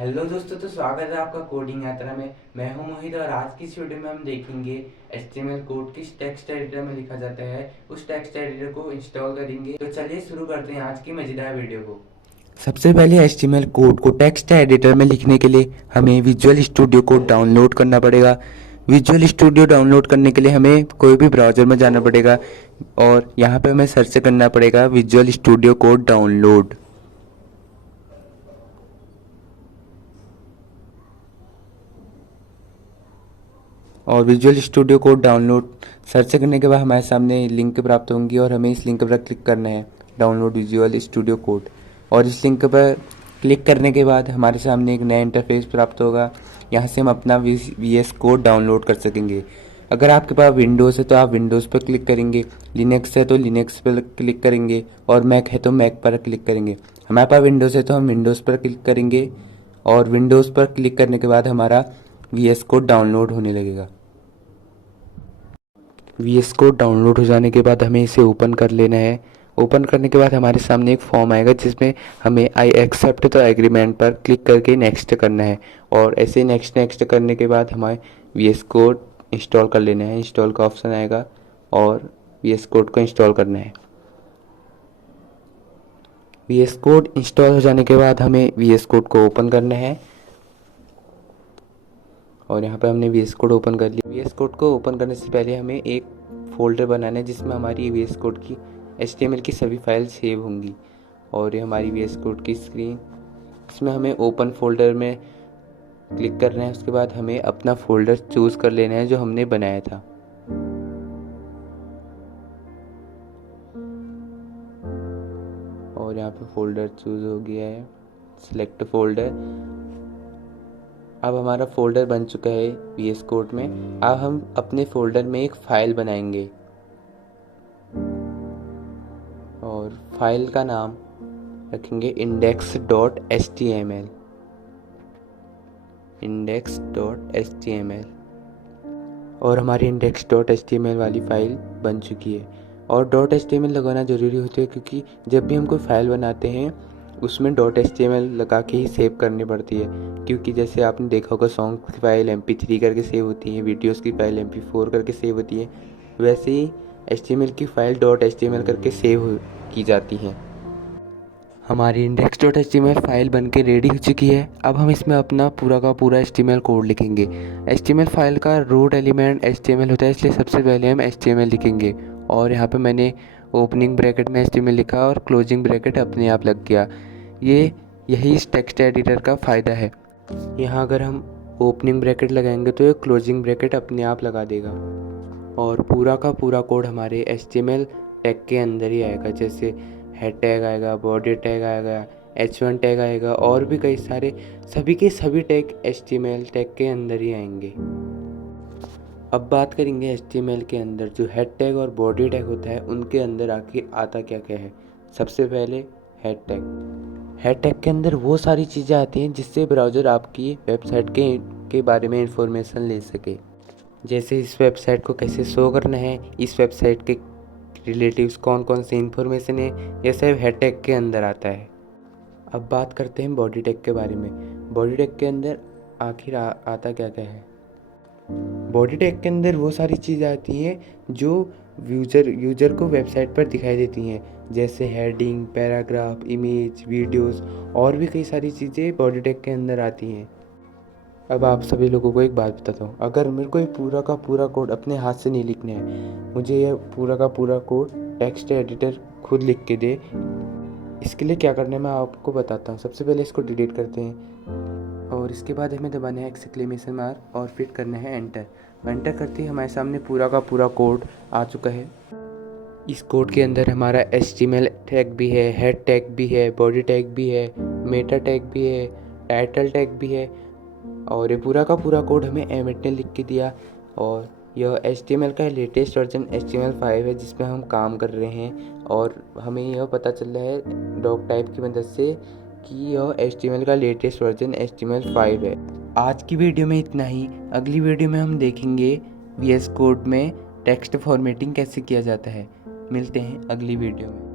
Hello दोस्तों, तो स्वागत है आपका कोडिंग यात्रा में। मैं हूं मोहित और आज की इस वीडियो में हम देखेंगे HTML कोड किस टेक्स्ट एडिटर में लिखा जाता है। उस टेक्स्ट एडिटर को इंस्टॉल करेंगे। तो चलिए शुरू करते हैं आज की मजेदार वीडियो को। सबसे पहले HTML कोड को टेक्स्ट एडिटर में लिखने के लिए हमें विजुअल स्टूडियो कोड डाउनलोड करना पड़ेगा। विजुअल स्टूडियो डाउनलोड करने के लिए हमें कोई भी ब्राउज़र में जाना पड़ेगा और यहाँ पे हमें सर्च करना पड़ेगा विजुअल स्टूडियो कोड डाउनलोड। और visual studio code download search करने के बाद हमारे सामने लिंक प्राप्त होंगी और हमें इस लिंक पर क्लिक करना है, डाउनलोड विजुअल स्टूडियो कोड। और इस लिंक पर क्लिक करने के बाद हमारे सामने एक नया इंटरफेस प्राप्त होगा। यहाँ से हम अपना VS कोड डाउनलोड कर सकेंगे। अगर आपके पास विंडोज़ है तो आप विंडोज़ पर क्लिक करेंगे, लिनक्स है तो लिनक्स पर क्लिक करेंगे और मैक है तो मैक पर क्लिक करेंगे। हमारे पास विंडोज़ है तो हम विंडोज़ पर क्लिक करेंगे और विंडोज़ पर क्लिक करने के बाद हमारा VS कोड डाउनलोड होने लगेगा। VS कोड डाउनलोड हो जाने के बाद हमें इसे ओपन कर लेना है। ओपन करने के बाद हमारे सामने एक फॉर्म आएगा जिसमें हमें आई एक्सेप्ट द एग्रीमेंट पर क्लिक करके नेक्स्ट करना है। और ऐसे नेक्स्ट करने के बाद हमें VS कोड इंस्टॉल कर लेना है। इंस्टॉल का ऑप्शन आएगा और VS कोड को इंस्टॉल करना है। VS कोड इंस्टॉल हो जाने के बाद हमें VS कोड को ओपन करना है और यहाँ पे हमने VS कोड ओपन कर लिया। VS कोड को ओपन करने से पहले हमें एक फ़ोल्डर बनाना है जिसमें हमारी VS कोड की HTML की सभी फाइल सेव होंगी। और ये हमारी VS कोड की स्क्रीन, इसमें हमें ओपन फोल्डर में क्लिक करना है। उसके बाद हमें अपना फोल्डर चूज़ कर लेना है जो हमने बनाया था। और यहाँ पे फोल्डर चूज़ हो गया है, सिलेक्ट फोल्डर। अब हमारा फोल्डर बन चुका है VS कोड में। अब हम अपने फोल्डर में एक फ़ाइल बनाएंगे और फाइल का नाम रखेंगे index.html। और हमारी index.html वाली फ़ाइल बन चुकी है। और .html लगाना ज़रूरी होता है क्योंकि जब भी हम कोई फाइल बनाते हैं उसमें .html लगा के ही सेव करनी पड़ती है। क्योंकि जैसे आपने देखा होगा सॉन्ग की फ़ाइल MP3 करके सेव होती है, वीडियोस की फ़ाइल MP4 करके सेव होती है, वैसे ही HTML की फ़ाइल .html करके सेव की जाती है। हमारी index.html फाइल बनके रेडी हो चुकी है। अब हम इसमें अपना पूरा का पूरा HTML कोड लिखेंगे। HTML फाइल का रूट एलिमेंट HTML होता है, इसलिए सबसे पहले हम HTML लिखेंगे। और यहाँ पे मैंने ओपनिंग ब्रैकेट में HTML लिखा और क्लोजिंग ब्रैकेट अपने आप लग गया। यही इस टेक्स्ट एडिटर का फ़ायदा है। यहाँ अगर हम ओपनिंग ब्रैकेट लगाएंगे तो ये क्लोजिंग ब्रैकेट अपने आप लगा देगा। और पूरा का पूरा कोड हमारे HTML टैग के अंदर ही आएगा। जैसे हेड टैग आएगा, बॉडी टैग आएगा, H1 टैग आएगा और भी कई सारे, सभी के सभी टैग HTML टैग के अंदर ही आएंगे। अब बात करेंगे HTML के अंदर जो हेड टैग और बॉडी टैग होता है उनके अंदर आके आता क्या क्या है। सबसे पहले हेड टैग। हेड टैग के अंदर वो सारी चीज़ें आती हैं जिससे ब्राउज़र आपकी वेबसाइट के बारे में इंफॉर्मेशन ले सके। जैसे इस वेबसाइट को कैसे शो करना है, इस वेबसाइट के रिलेटिव्स कौन कौन सी इंफॉर्मेशन है, यह सब हेड टैग के अंदर आता है। अब बात करते हैं बॉडी टैग के बारे में। बॉडी टैग के अंदर आखिर आता क्या क्या है। बॉडी टैग के अंदर वो सारी चीज़ें आती हैं जो यूज़र को वेबसाइट पर दिखाई देती हैं, जैसे हेडिंग, पैराग्राफ, इमेज, वीडियोस और भी कई सारी चीज़ें बॉडी टैग के अंदर आती हैं। अब आप सभी लोगों को एक बात बताता हूँ, अगर मेरे को ये पूरा का पूरा कोड अपने हाथ से नहीं लिखना है, मुझे ये पूरा का पूरा कोड टेक्स्ट एडिटर खुद लिख के दे, इसके लिए क्या करना है मैं आपको बताता हूँ। सबसे पहले इसको डिलीट करते हैं और इसके बाद हमें दबाना है एक्सक्लेमेशन मार्क और फिर करना है एंटर। एंटर करते ही हमारे सामने पूरा का पूरा कोड आ चुका है। इस कोड के अंदर हमारा HTML टैग भी है, हेड टैग भी है, बॉडी टैग भी है, मेटा टैग भी है, टाइटल टैग भी है। और ये पूरा का पूरा कोड हमें एमिट ने लिख के दिया। और यह HTML का लेटेस्ट वर्जन HTML5 है जिसमें हम काम कर रहे हैं। और हमें यह पता चल रहा है डॉक टाइप की मदद से कि यह HTML का लेटेस्ट वर्जन HTML5 है। आज की वीडियो में इतना ही। अगली वीडियो में हम देखेंगे VS कोड में टेक्स्ट फॉर्मेटिंग कैसे किया जाता है। मिलते हैं अगली वीडियो में।